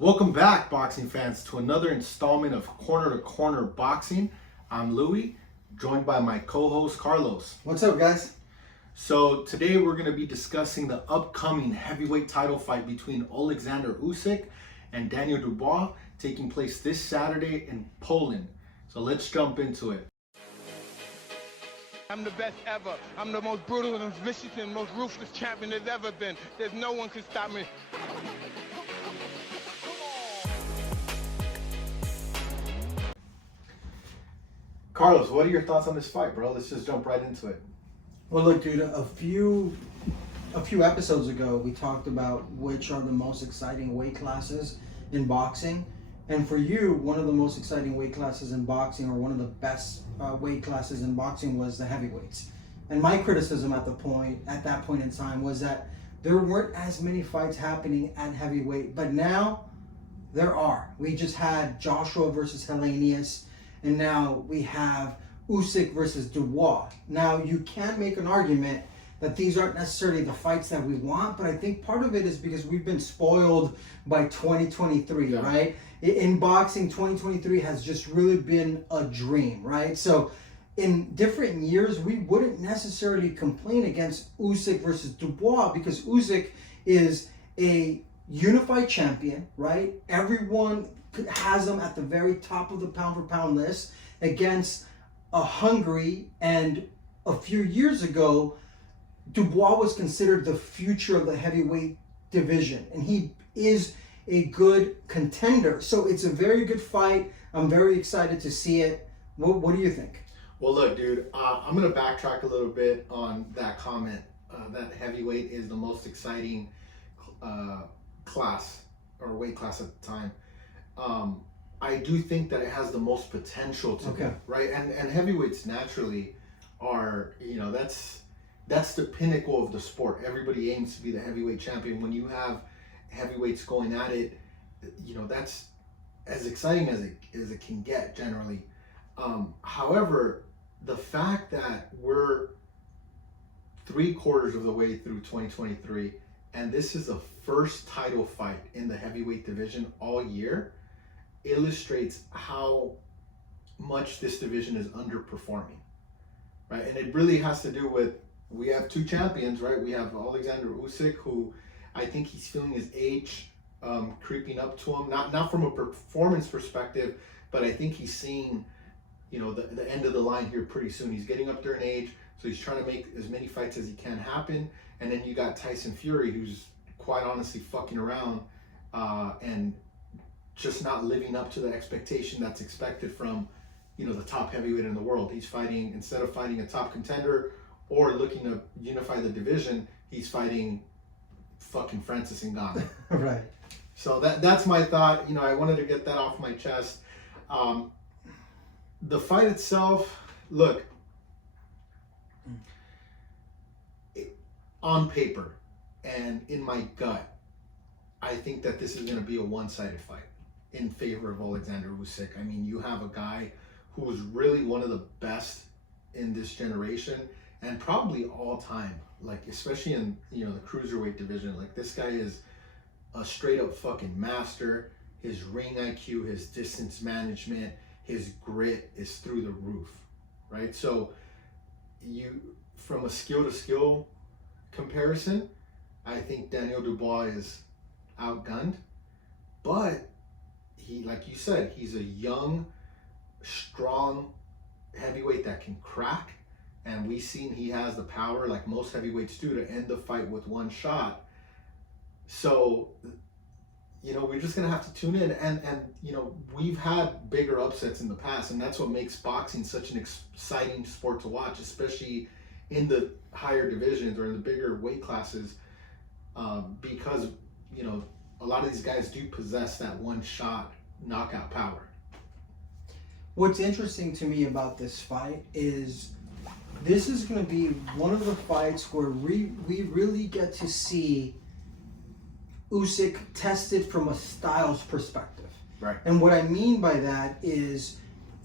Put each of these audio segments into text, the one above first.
Welcome back, boxing fans, to another installment of Corner to Corner Boxing. I'm Louie, joined by my co-host Carlos. What's up, guys? So today we're going to be discussing the upcoming heavyweight title fight between Alexander Usyk and Daniel Dubois, taking place this Saturday in Poland. So let's jump into it. I'm the best ever. I'm the most brutal and vicious and most ruthless champion there's ever been. There's no one can stop me. Carlos, what are your thoughts on this fight, bro? Let's just jump right into it. Well, look, dude, a few episodes ago, we talked about which are the most exciting weight classes in boxing. And for you, one of the most exciting weight classes in boxing, or one of the best weight classes in boxing, was the heavyweights. And my criticism at that point in time was that there weren't as many fights happening at heavyweight, but now there are. We just had Joshua versus Helenius, and now we have Usyk versus Dubois. Now, you can make an argument that these aren't necessarily the fights that we want, but I think part of it is because we've been spoiled by 2023, right? In boxing, 2023 has just really been a dream, right? So in different years, we wouldn't necessarily complain against Usyk versus Dubois because Usyk is a unified champion, right? Everyone has him at the very top of the pound for pound list against a hungry, and a few years ago, Dubois was considered the future of the heavyweight division, and he is a good contender. So it's a very good fight. I'm very excited to see it. What do you think? Well, look, dude, I'm going to backtrack a little bit on that comment that heavyweight is the most exciting class or weight class at the time. I do think that it has the most potential to be, right? And heavyweights naturally are, that's the pinnacle of the sport. Everybody aims to be the heavyweight champion. When you have heavyweights going at it, that's as exciting as it can get generally. However, the fact that we're 3/4 of the way through 2023 and this is the first title fight in the heavyweight division all year illustrates how much this division is underperforming, right? And it really has to do with, we have two champions, right? We have Alexander Usyk, who I think he's feeling his age creeping up to him, not from a performance perspective, but I think he's seeing, the end of the line here pretty soon. He's getting up there in age, so he's trying to make as many fights as he can happen. And then you got Tyson Fury, who's quite honestly fucking around and just not living up to the expectation that's expected from, the top heavyweight in the world. He's fighting, instead of fighting a top contender or looking to unify the division, he's fighting fucking Francis Ngannou. Right. So that's my thought. I wanted to get that off my chest. The fight itself, look, on paper and in my gut, I think that this is going to be a one-sided fight in favor of Alexander Usyk. I mean, you have a guy who was really one of the best in this generation and probably all time, like especially in the cruiserweight division. Like, this guy is a straight up fucking master. His ring IQ, his distance management, his grit is through the roof, right? So from a skill to skill comparison, I think Daniel Dubois is outgunned, but he, like you said, he's a young, strong heavyweight that can crack, and we've seen he has the power, like most heavyweights do, to end the fight with one shot. So, we're just gonna have to tune in, and we've had bigger upsets in the past, and that's what makes boxing such an exciting sport to watch, especially in the higher divisions or in the bigger weight classes, because a lot of these guys do possess that one shot knockout power. What's interesting to me about this fight is this is going to be one of the fights where we really get to see Usyk tested from a styles perspective. Right. And what I mean by that is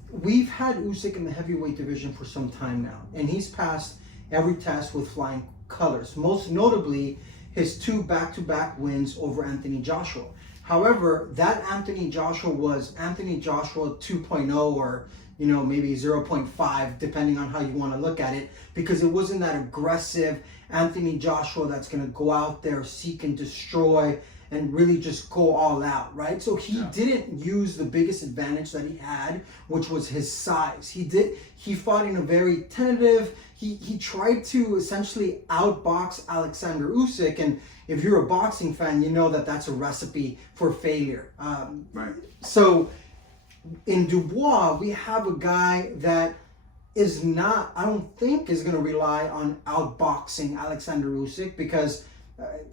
we've had Usyk in the heavyweight division for some time now, and he's passed every test with flying colors, most notably his 2 back-to-back wins over Anthony Joshua. However, that Anthony Joshua was Anthony Joshua 2.0 or, maybe 0.5, depending on how you want to look at it, because it wasn't that aggressive Anthony Joshua that's going to go out there, seek and destroy, and really just go all out, right? So he didn't use the biggest advantage that he had, which was his size. He fought in a very tentative, he tried to essentially outbox Alexander Usyk, and if you're a boxing fan, you know that that's a recipe for failure. Right. So in Dubois, we have a guy that is not, I don't think, is going to rely on outboxing Alexander Usyk because,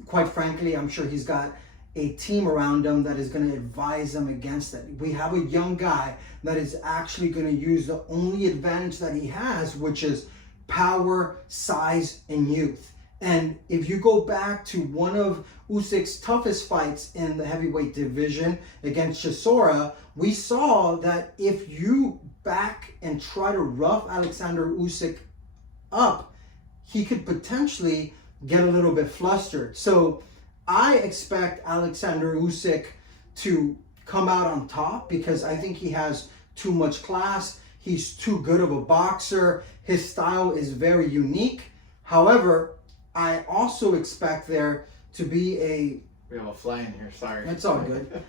quite frankly, I'm sure he's got a team around him that is going to advise him against it. We have a young guy that is actually going to use the only advantage that he has, which is power, size, and youth. And if you go back to one of Usyk's toughest fights in the heavyweight division against Chisora, we saw that if you back and try to rough Alexander Usyk up, he could potentially get a little bit flustered. So I expect Alexander Usyk to come out on top because I think he has too much class. He's too good of a boxer. His style is very unique. However, I also expect there to be We have a fly in here, sorry. It's all good.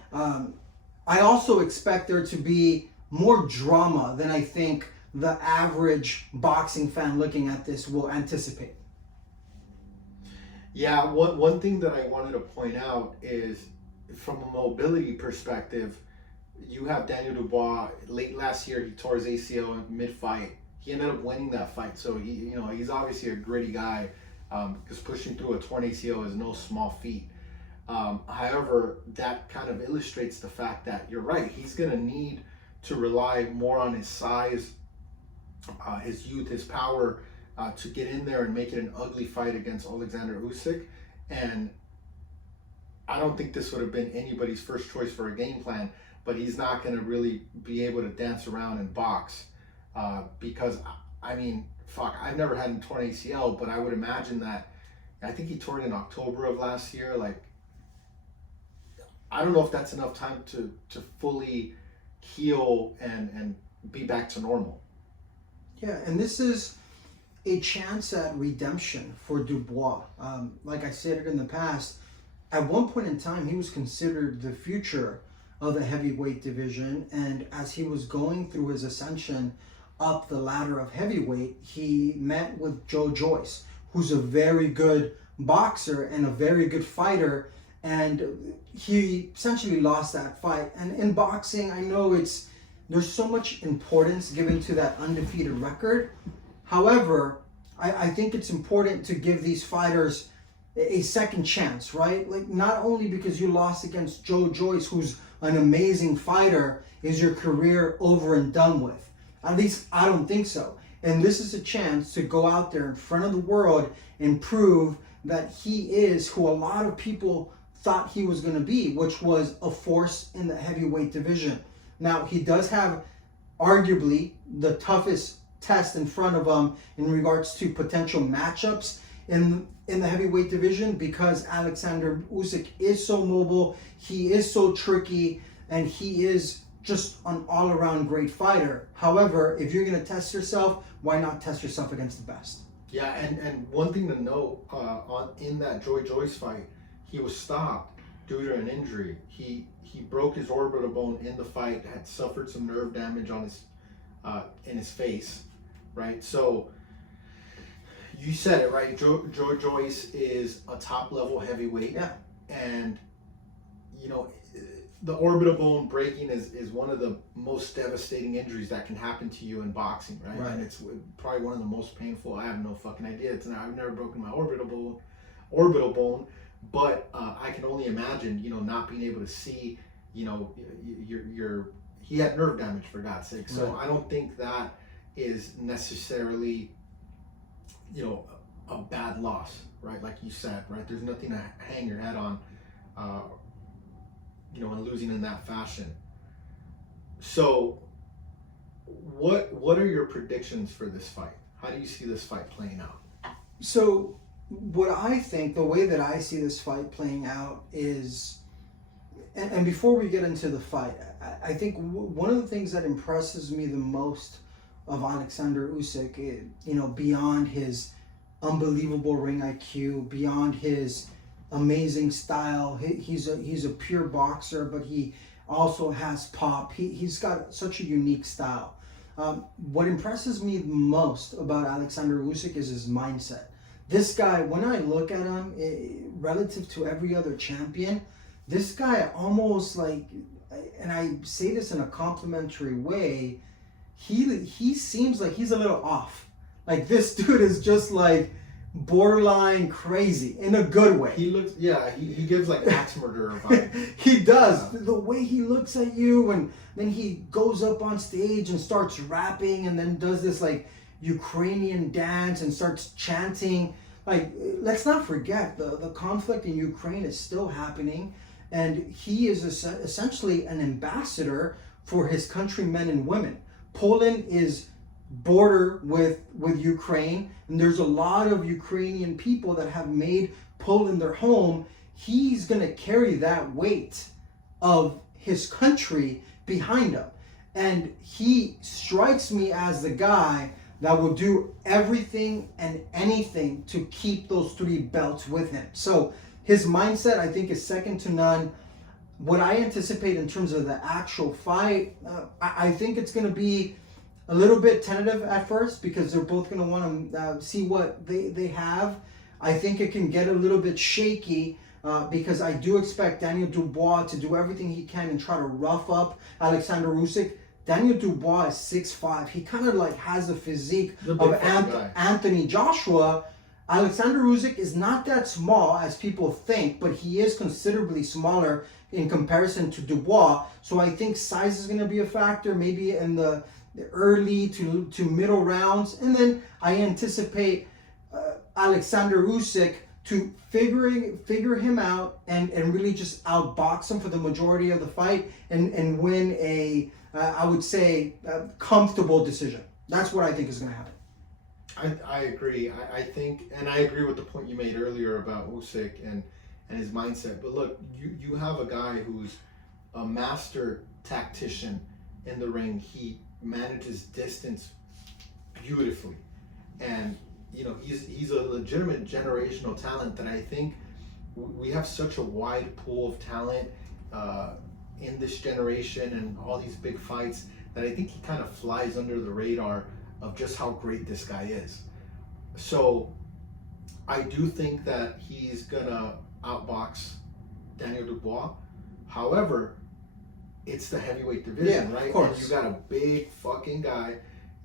I also expect there to be more drama than I think the average boxing fan looking at this will anticipate. Yeah, one thing that I wanted to point out is from a mobility perspective, you have Daniel Dubois. Late last year, he tore his ACL in mid-fight. He ended up winning that fight, so he's obviously a gritty guy because pushing through a torn ACL is no small feat. However, that kind of illustrates the fact that you're right. He's going to need to rely more on his size, his youth, his power, to get in there and make it an ugly fight against Alexander Usyk. And I don't think this would have been anybody's first choice for a game plan, but he's not going to really be able to dance around and box because, I've never had a torn ACL, but I would imagine that, I think he tore it in October of last year. I don't know if that's enough time to fully heal and be back to normal. Yeah, and this is a chance at redemption for Dubois. Like I said in the past, at one point in time, he was considered the future of the heavyweight division. And as he was going through his ascension up the ladder of heavyweight, he met with Joe Joyce, who's a very good boxer and a very good fighter. And he essentially lost that fight. And in boxing, I know there's so much importance given to that undefeated record. However, I think it's important to give these fighters a second chance, right? Not only because you lost against Joe Joyce, who's an amazing fighter, is your career over and done with. At least I don't think so. And this is a chance to go out there in front of the world and prove that he is who a lot of people thought he was going to be, which was a force in the heavyweight division. Now, he does have arguably the toughest test in front of him in regards to potential matchups in the heavyweight division because Alexander Usyk is so mobile, he is so tricky, and he is just an all-around great fighter. However, if you're going to test yourself, why not test yourself against the best? Yeah, and one thing to note in that Joe Joyce fight, he was stopped due to an injury. He broke his orbital bone in the fight, had suffered some nerve damage on his in his face, right? So you said it, right? Joe Joyce is a top-level heavyweight. Yeah. And, the orbital bone breaking is one of the most devastating injuries that can happen to you in boxing, right? Right. And it's probably one of the most painful. I have no fucking idea. I've never broken my orbital bone, but I can only imagine, not being able to see, he had nerve damage, for God's sake. So Right. I don't think that is necessarily, a bad loss, right? Like you said, right? There's nothing to hang your head on, and losing in that fashion. So what are your predictions for this fight? How do you see this fight playing out? So what I think, the way that I see this fight playing out is And before we get into the fight, I think one of the things that impresses me the most of Alexander Usyk, beyond his unbelievable ring IQ, beyond his amazing style, he's a pure boxer, but he also has pop. He's got such a unique style. What impresses me most about Alexander Usyk is his mindset. This guy, when I look at him, relative to every other champion, this guy almost like, and I say this in a complimentary way, he seems like he's a little off. Like, this dude is just like borderline crazy in a good way. He looks, he gives like axe murderer vibe. He does. The way he looks at you, and then he goes up on stage and starts rapping, and then does this like Ukrainian dance and starts chanting. Like, let's not forget, the conflict in Ukraine is still happening, and he is essentially an ambassador for his countrymen and women. Poland is border with Ukraine, and there's a lot of Ukrainian people that have made Poland their home. He's going to carry that weight of his country behind him, and he strikes me as the guy that will do everything and anything to keep those 3 belts with him. So his mindset, I think, is second to none. What I anticipate in terms of the actual fight, I think it's going to be a little bit tentative at first, because they're both going to want to see what they have. I think it can get a little bit shaky, because I do expect Daniel Dubois to do everything he can and try to rough up Alexander Usyk. Daniel Dubois is 6'5". He kind of like has the physique of Anthony Joshua. Alexander Usyk is not that small as people think, but he is considerably smaller in comparison to Dubois. So I think size is going to be a factor, maybe in the early to middle rounds. And then I anticipate Alexander Usyk to figure him out and really just outbox him for the majority of the fight and win a, I would say, a comfortable decision. That's what I think is going to happen. I agree. I think, and I agree with the point you made earlier about Usyk and his mindset. But look, you have a guy who's a master tactician in the ring. He manages distance beautifully, and he's a legitimate generational talent that I think we have such a wide pool of talent in this generation and all these big fights that I think he kind of flies under the radar of just how great this guy is. So I do think that he's gonna outbox Daniel Dubois. However, it's the heavyweight division, right? Of course. And you got a big fucking guy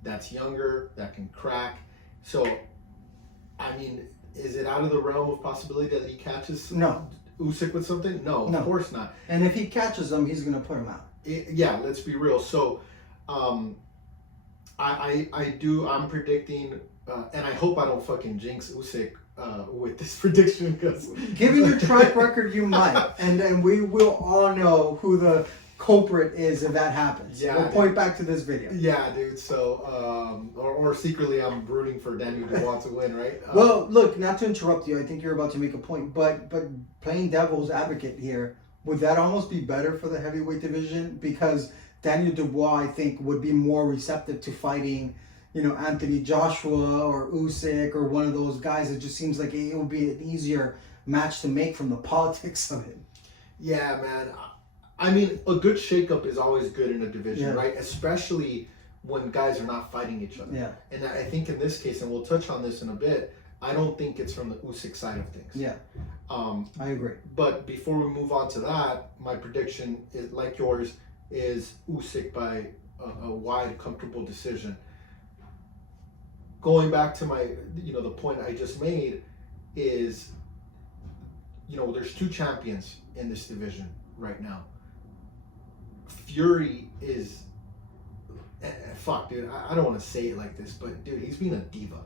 that's younger, that can crack. So, I mean, is it out of the realm of possibility that he catches Usyk with something? No, of course not. And if he catches him, he's gonna put him out. Let's be real. So, I'm predicting, and I hope I don't fucking jinx Usyk with this prediction, because given your track record, you might, and we will all know who the culprit is if that happens. Yeah, we'll point back to this video. Yeah, dude. So, or secretly, I'm rooting for Daniel Dubois to win, right? Well, look, not to interrupt you, I think you're about to make a point, but playing devil's advocate here, would that almost be better for the heavyweight division? Because Daniel Dubois, I think, would be more receptive to fighting, Anthony Joshua or Usyk or one of those guys. It just seems like it would be an easier match to make from the politics of it. Yeah, man. I mean, a good shakeup is always good in a division, right? Especially when guys are not fighting each other. Yeah. And I think in this case, and we'll touch on this in a bit, I don't think it's from the Usyk side of things. Yeah. I agree. But before we move on to that, my prediction is, like yours, is Usyk by a wide, comfortable decision. Going back to my, the point I just made is, there's 2 champions in this division right now. Fury is, fuck, dude, I don't want to say it like this, but dude, he's being a diva.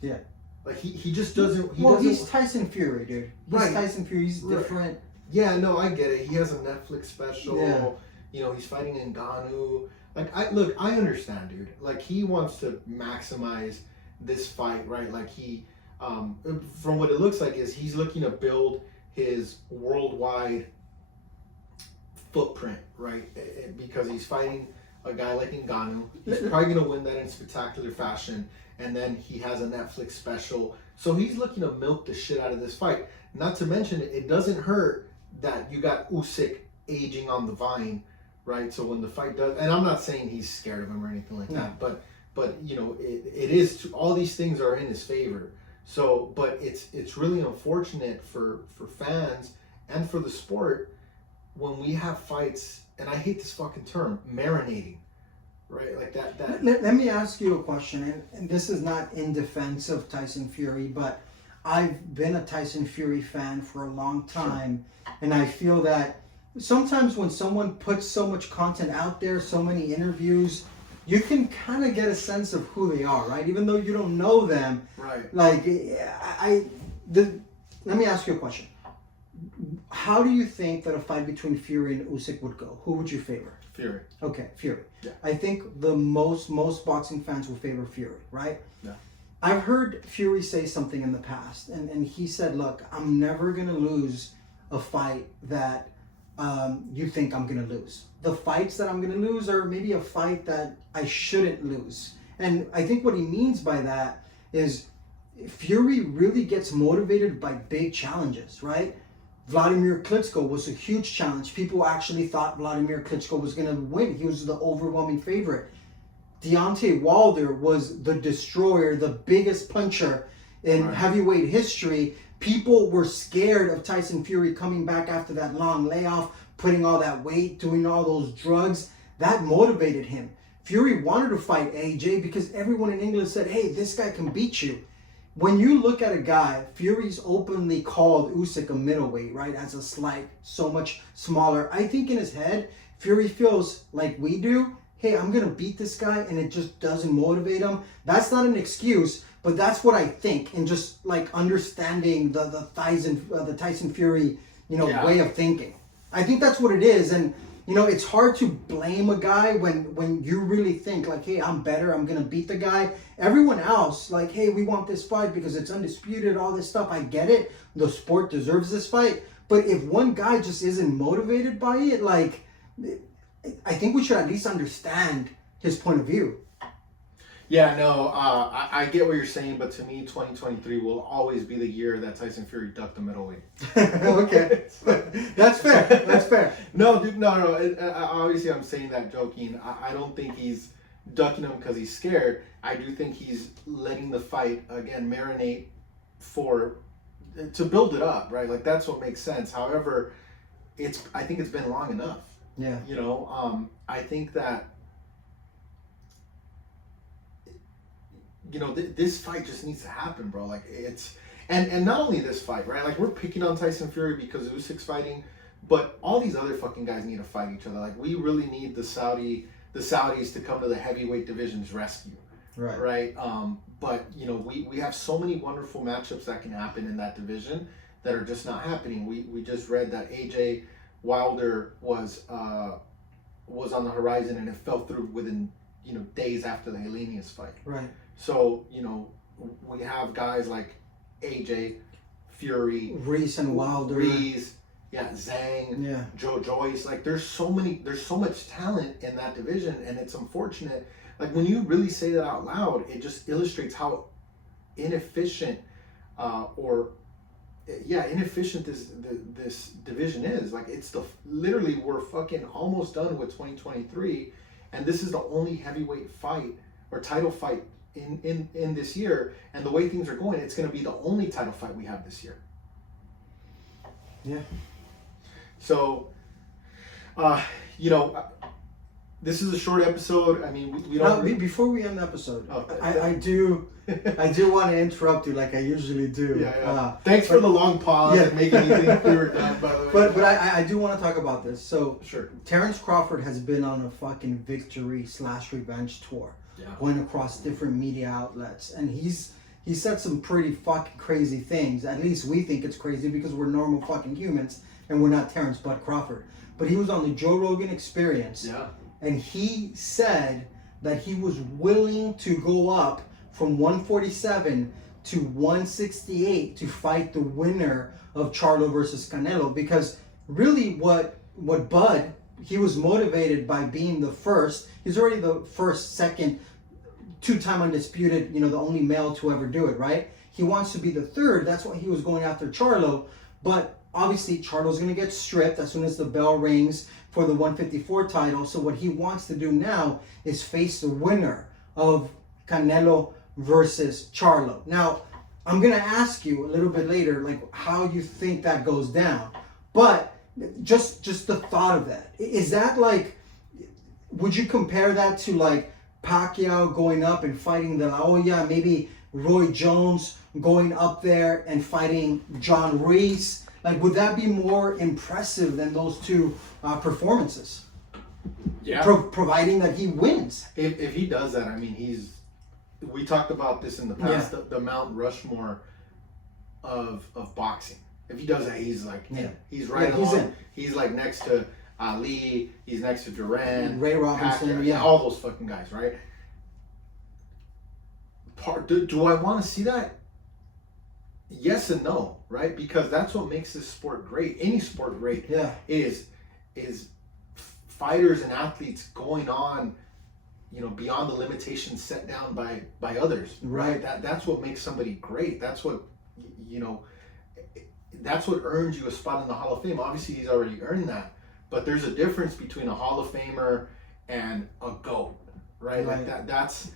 Yeah. Like he just doesn't. He's Tyson Fury, dude. He's Tyson Fury. He's different. Yeah, no, I get it. He has a Netflix special. Yeah. He's fighting Ngannou. Like, I understand, dude. Like, he wants to maximize this fight, right? Like, he, from what it looks like, is he's looking to build his worldwide footprint, right? Because he's fighting a guy like Ngannou. He's probably going to win that in spectacular fashion. And then he has a Netflix special. So he's looking to milk the shit out of this fight. Not to mention, it doesn't hurt that you got Usyk aging on the vine, right? So when the fight does, and I'm not saying he's scared of him or anything like that, but you know, it is, all these things are in his favor. So, but it's really unfortunate for fans and for the sport when we have fights, and I hate this fucking term, marinating, right? Like that. Let me ask you a question, and this is not in defense of Tyson Fury, but I've been a Tyson Fury fan for a long time, and I feel that sometimes when someone puts so much content out there, so many interviews, you can kind of get a sense of who they are, right? Even though you don't know them. Right. Like, let me ask you a question. How do you think that a fight between Fury and Usyk would go? Who would you favor? Fury. Okay, Fury. Yeah. I think the most boxing fans will favor Fury, right? Yeah. I've heard Fury say something in the past, and he said, look, I'm never going to lose a fight that you think I'm going to lose. The fights that I'm going to lose are maybe a fight that I shouldn't lose. And I think what he means by that is Fury really gets motivated by big challenges, right? Vladimir Klitschko was a huge challenge. People actually thought Vladimir Klitschko was going to win. He was the overwhelming favorite. Deontay Wilder was the destroyer, the biggest puncher in heavyweight history. People were scared of Tyson Fury coming back after that long layoff, putting all that weight, doing all those drugs. That motivated him. Fury wanted to fight AJ because everyone in England said, hey, this guy can beat you. When you look at a guy, Fury's openly called Usyk a middleweight, right? As a slight, so much smaller. I think in his head, Fury feels like we do. Hey, I'm going to beat this guy, and it just doesn't motivate him. That's not an excuse, but that's what I think. And just like understanding the Tyson Fury, way of thinking. I think that's what it is. And, it's hard to blame a guy when you really think like, hey, I'm better, I'm going to beat the guy. Everyone else, like, hey, we want this fight because it's undisputed, all this stuff. I get it. The sport deserves this fight. But if one guy just isn't motivated by it, like, I think we should at least understand his point of view. Yeah, no, I get what you're saying, but to me, 2023 will always be the year that Tyson Fury ducked the middleweight. Okay, that's fair. That's fair. No, dude, no. Obviously, I'm saying that joking. I don't think he's ducking him because he's scared. I do think he's letting the fight again marinate to build it up, right? Like that's what makes sense. However, I think it's been long enough. Yeah. I think that. This fight just needs to happen, bro. Like and not only this fight, right? Like we're picking on Tyson Fury because Usyk's fighting, but all these other fucking guys need to fight each other. Like we really need the Saudis to come to the heavyweight division's rescue, right? But we have so many wonderful matchups that can happen in that division that are just not happening. We just read that AJ Wilder was on the horizon and it fell through within days after the Helenius fight. Right. So, we have guys like AJ, Fury, Reese and Wilder. Zhang, Joe Joyce. Like there's so much talent in that division, and it's unfortunate. Like when you really say that out loud, it just illustrates how inefficient inefficient this division is. Like it's literally we're fucking almost done with 2023, and this is the only heavyweight fight or title fight in this year, and the way things are going, it's going to be the only title fight we have this year. Yeah. So, this is a short episode. I mean, we don't. Before we end the episode, I do want to interrupt you like I usually do. Yeah. Thanks for the long pause and making me think we were done. By the way. But I do want to talk about this. So, sure. Terrence Crawford has been on a fucking victory/revenge tour. Yeah. Going across different media outlets, and he said some pretty fucking crazy things. At least we think it's crazy because we're normal fucking humans and we're not Terrence Bud Crawford. But he was on the Joe Rogan Experience, and he said that he was willing to go up from 147 to 168 to fight the winner of Charlo versus Canelo, because really what Bud he was motivated by being the first. He's already the first, second, 2-time undisputed, the only male to ever do it, right? He wants to be the third. That's why he was going after Charlo. But obviously, Charlo's going to get stripped as soon as the bell rings for the 154 title. So what he wants to do now is face the winner of Canelo versus Charlo. Now, I'm going to ask you a little bit later, like, how you think that goes down. But just the thought of that. Is that like, would you compare that to like Pacquiao going up and fighting De La Hoya, maybe Roy Jones going up there and fighting John Reese? Like, would that be more impressive than those two performances? Yeah. Providing that he wins. If he does that, I mean, we talked about this in the past, the Mount Rushmore of boxing. If he does that, he's like, he's right along. He's like next to Ali. He's next to Duran, Ray Robinson, Pacquiao, all those fucking guys, right? Do I want to see that? Yes and no, right? Because that's what makes this sport great. Any sport great is fighters and athletes going on, beyond the limitations set down by others, right? That's what makes somebody great. That's what, that's what earns you a spot in the Hall of Fame. Obviously, he's already earned that, but there's a difference between a Hall of Famer and a GOAT, right? Like that's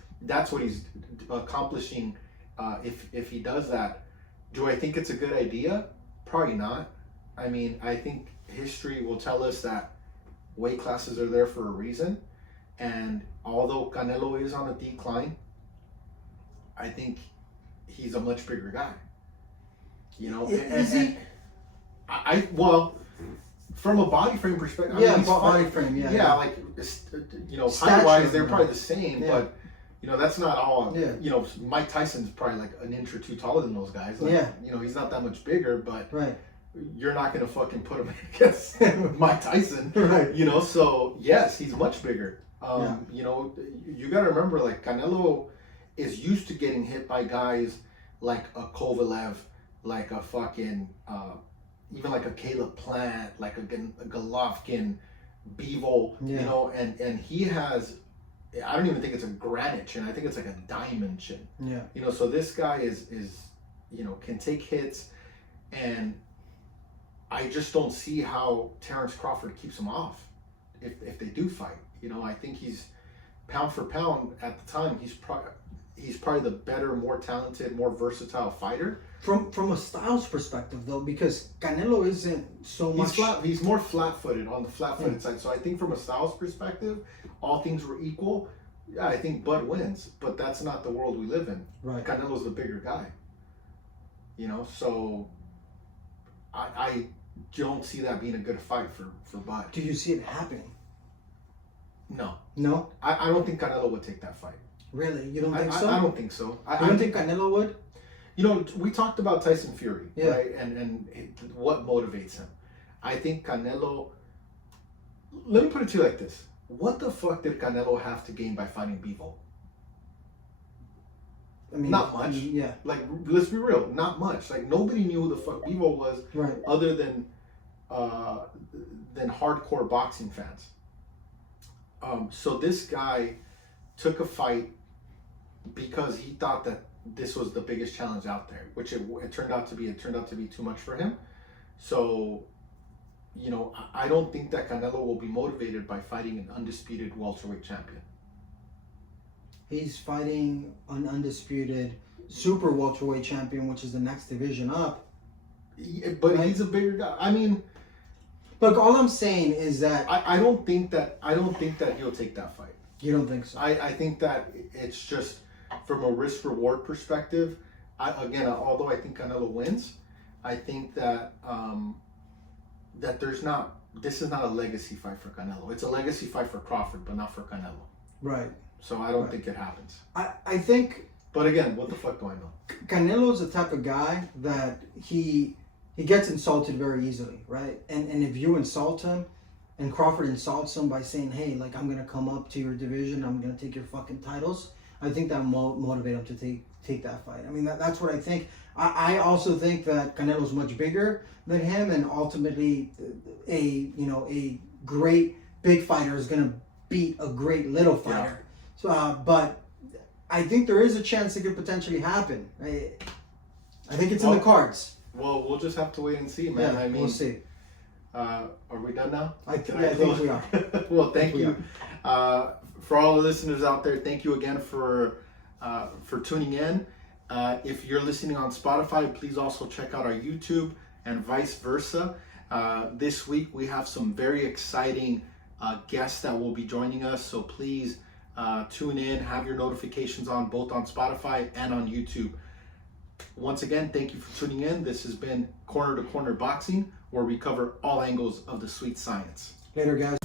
what he's accomplishing. If he does that, do I think it's a good idea? Probably not. I mean, I think history will tell us that weight classes are there for a reason, and although Canelo is on a decline, I think he's a much bigger guy. Is he? Well, from a body frame perspective, body frame, like height wise, they're probably the same, but that's not all. Mike Tyson's probably like an inch or two taller than those guys. Like, he's not that much bigger, but you're not gonna fucking put him against Mike Tyson, right? So yes, he's much bigger. You gotta remember, like, Canelo is used to getting hit by guys like a Kovalev, like a fucking, even like a Caleb Plant, like a Golovkin, Bivol, and he has, I don't even think it's a granite chin, I think it's like a diamond chin. So this guy is can take hits, and I just don't see how Terrence Crawford keeps him off if they do fight. I think he's, pound for pound at the time, he's probably the better, more talented, more versatile fighter. From a styles perspective, though, because Canelo isn't so much. He's more flat-footed, on the flat-footed side. So I think from a styles perspective, all things were equal. Yeah, I think Bud wins, but that's not the world we live in. Right. Canelo's the bigger guy. So I don't see that being a good fight for Bud. Do you see it happening? No. No? I don't think Canelo would take that fight. Really? You don't think so? I don't think so. You don't think Canelo would? We talked about Tyson Fury, right? And what motivates him. I think Canelo, let me put it to you like this. What the fuck did Canelo have to gain by fighting Bivol? I mean, not much. Like, let's be real, not much. Like, nobody knew who the fuck Bivol was, right, other than hardcore boxing fans. So this guy took a fight because he thought that this was the biggest challenge out there, which it turned out to be. It turned out to be too much for him. So, I don't think that Canelo will be motivated by fighting an undisputed welterweight champion. He's fighting an undisputed super welterweight champion, which is the next division up. Yeah, but he's a bigger guy. I mean, look, all I'm saying is that I don't think that he'll take that fight. You don't think so? I think that it's just from a risk reward perspective. Although I think Canelo wins, I think that that this is not a legacy fight for Canelo. It's a legacy fight for Crawford, but not for Canelo. Right. So I don't think it happens. I think. But again, what the fuck do I know? Canelo's the type of guy that he gets insulted very easily, right? And if you insult him, and Crawford insults him by saying, "Hey, like, I'm gonna come up to your division, I'm gonna take your fucking titles," I think that'll motivate him to take that fight. I mean, that's what I think. I also think that Canelo's much bigger than him, and ultimately a great big fighter is gonna beat a great little fighter. So, but I think there is a chance it could potentially happen. I think it's in the cards. Well, we'll just have to wait and see, man. Yeah, I mean, we'll see. Are we done now? I think we are. Well, thank you. For all the listeners out there, thank you again for tuning in. If you're listening on Spotify, please also check out our YouTube and vice versa. This week we have some very exciting guests that will be joining us, so please tune in, have your notifications on both on Spotify and on YouTube. Once again, thank you for tuning in. This has been Corner to Corner Boxing, where we cover all angles of the sweet science. Later, guys.